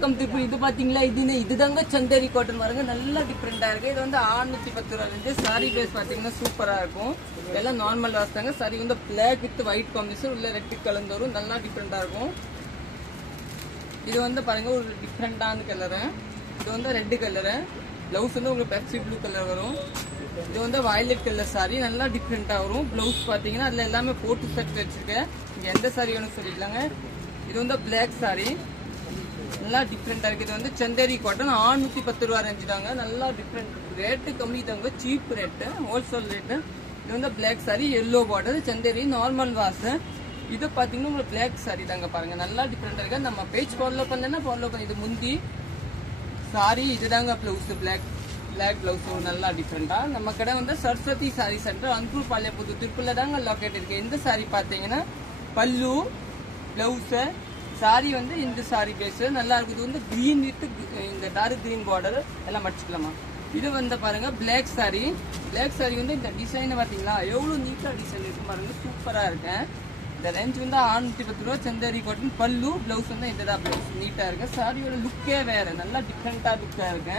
Welcome திருப்பி. இது பாத்தீங்களா, இதுதாங்க சந்தேரி காட்டன் பாருங்க, நல்லா டிஃபரெண்டா இருக்கு. இது வந்து 610 ரூபா இருந்து. சாரி பேஸ் பாத்தீங்கன்னா சூப்பரா இருக்கும். இதெல்லாம் நார்மல் வாஷ் தாங்க. சாரி வந்து பிளாக் வித் ஒயிட் காம்பினேஷன், உள்ள ரெட் கலந்து வரும், நல்லா டிஃபரெண்டா இருக்கும். இது வந்து பாருங்க ஒரு டிஃபரெண்டான கலரு. இது வந்து ரெட் கலரு. பிளவுஸ் வந்து உங்களுக்கு பெப்சி ப்ளூ கலர் வரும். இது வந்து வயலட் கலர் சாரி, நல்லா டிஃபரெண்டா வரும். பிளவுஸ் பாத்தீங்கன்னா அதுல எல்லாமே போட்டு செட் வச்சிருக்கேன். இங்க எந்த சாரி வேணும் சொல்லிக்கலாங்க. இது வந்து பிளாக் சாரி, நல்லா டிஃபரெண்டா இருக்கு. இது வந்து சந்தேரி காட்டன் 610 ரூபா ரேஞ்சு தாங்க. நல்லா டிஃபரெண்ட் ரேட்டு கம்மி தாங்க, சீப் ரேட்டு, ஹோல்சேல் ரேட்டு. இது வந்து black sari, yellow border, Chanderi normal wash. இது பாத்தீங்கன்னா உங்களுக்கு பிளாக் சாரி தாங்க. பாருங்க நல்லா டிஃபரெண்டா இருக்கு. நம்ம பேஜ் ஃபாலோ பண்ணா ஃபாலோ பண்ணி. இது முந்தி சாரி, இதுதாங்க பிளவுஸ், பிளாக் பிளவுஸ் நல்லா டிஃபரெண்டா. நம்ம கடை வந்து சரஸ்வதி சாரி சென்டர், அன்பூர் பாளையப்புத்தூர், திருப்பூர்ல தாங்க லொக்கேட் இருக்கு. இந்த சாரி பாத்தீங்கன்னா பல்லு பிளவுஸ், சாரி வந்து இந்த சாரி பேஸ் நல்லா இருக்கு. இது வந்து கிரீன் வித் இந்த டார்க் கிரீன் பார்டர் எல்லாம் மடிச்சுக்கலாமா. இது வந்து பாருங்க பிளாக் சாரி. பிளாக் சாரி வந்து இந்த டிசைன் பாத்தீங்களா எவ்வளவு நீட்டா டிசைன் இருக்கு பாருங்க, சூப்பரா இருக்கு. இந்த ரேஞ்ச் வந்து 610 ரூபா சந்தேரி காட்டன். பல்லு பிளவுஸ் வந்து இதுதான் பிளவுஸ், நீட்டா இருக்கு. சாரியோட லுக்கே வேற, நல்லா டிஃபரெண்டா லுக்கா இருக்கு.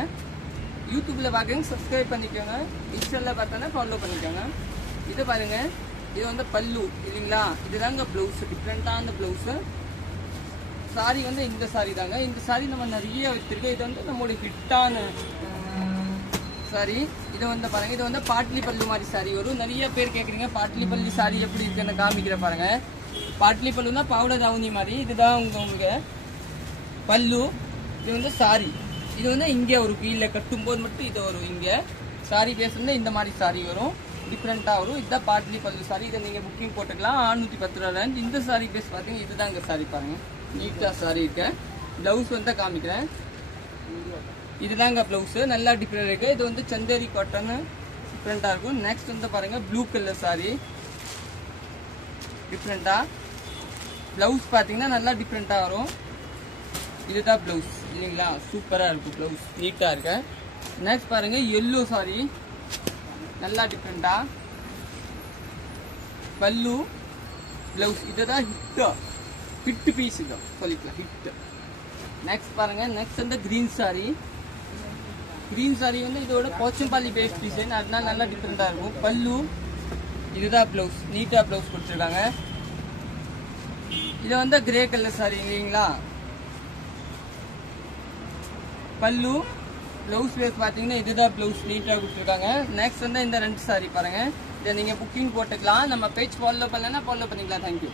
யூடியூப்ல பாக்குறீங்க சப்ஸ்கிரைப் பண்ணிக்கோங்க, இன்ஸ்டால பார்த்தா ஃபாலோ பண்ணிக்கோங்க. இது பாருங்க, இது வந்து பல்லு இல்லைங்களா, இதுதாங்க பிளவுஸ், டிஃபரெண்டான பிளவுஸ். சாரி வந்து இந்த சாரி தாங்க. இந்த சாரி நம்ம நிறைய வச்சிருக்கோம். இது வந்து நம்மளுடைய ஹிட்டான சாரி. இது வந்து பாருங்க, இது வந்து பாட்லி பல்லு மாதிரி சாரி வரும். நிறைய பேர் கேக்குறீங்க பாட்லி பல்லு சாரி எப்படி இருக்குன்னு காமிக்கிற பாருங்க. பாட்லி பல்லுனா பவுடர் தாவணி மாதிரி. இதுதான் உங்களுக்கு பல்லு. இது வந்து சாரி. இது வந்து இங்கே ஒரு கீழே கட்டும் போது மட்டும் இது வரும். இங்க சாரி பேஸ் வந்து இந்த மாதிரி சாரி வரும், டிஃப்ரெண்டா வரும். இதுதான் பாட்லி பல்லு சாரி. இதை நீங்க புக்கிங் போட்டுக்கலாம். 610 ரூபா. இந்த சாரி பேஸ் பாத்தீங்க, இதுதான் இங்க சாரி பாருங்க, நீட்டா சாரி இருக்கு. பிளவுஸ் வந்து காமிக்கிறேன். இதுதாங்க பிளவுஸ், நல்லா டிஃபரெண்ட் இருக்கு. இது வந்து சந்தேரி காட்டன், டிஃபரெண்டா இருக்கும். நெக்ஸ்ட் வந்து பாருங்க ப்ளூ கலர் சாரி, டிஃபரெண்டா. பிளவுஸ் பாத்தீங்கன்னா நல்லா டிஃபரெண்டா வரும். இதுதான் பிளவுஸ் இல்லைங்களா, சூப்பரா இருக்கும். பிளவுஸ் நீட்டா இருக்கு. நெக்ஸ்ட் பாருங்க எல்லோ சாரி, நல்லா டிஃபரெண்டா. பல்லு பிளவுஸ், இதுதான் ஹிட் பீஸ், இது சொல்லிக்கலாம் ஹிட். நெக்ஸ்ட் பாருங்க, நெக்ஸ்ட் வந்து கிரீன் சாரி. கிரீன் சாரி வந்து இதோட போச்சம்பாலி பேஸ் டிசைன், அதனால நல்லா டிஃபரெண்டா இருக்கும். பல்லு, இதுதான் பிளவுஸ், நீட்டா பிளவுஸ் கொடுத்துருக்காங்க. இது வந்து கிரே கலர் சாரி இல்லைங்களா. பல்லு பிளவுஸ் பேஸ் பாத்தீங்கன்னா இதுதான் பிளவுஸ், நீட்டா கொடுத்துருக்காங்க. நெக்ஸ்ட் வந்து இந்த ரெண்டு சாரி பாருங்க. இதை நீங்க புக்கிங் போட்டுக்கலாம். நம்ம பேஜ் ஃபாலோ பண்ணலன்னா ஃபாலோ பண்ணிக்கலாம். தேங்க்யூ.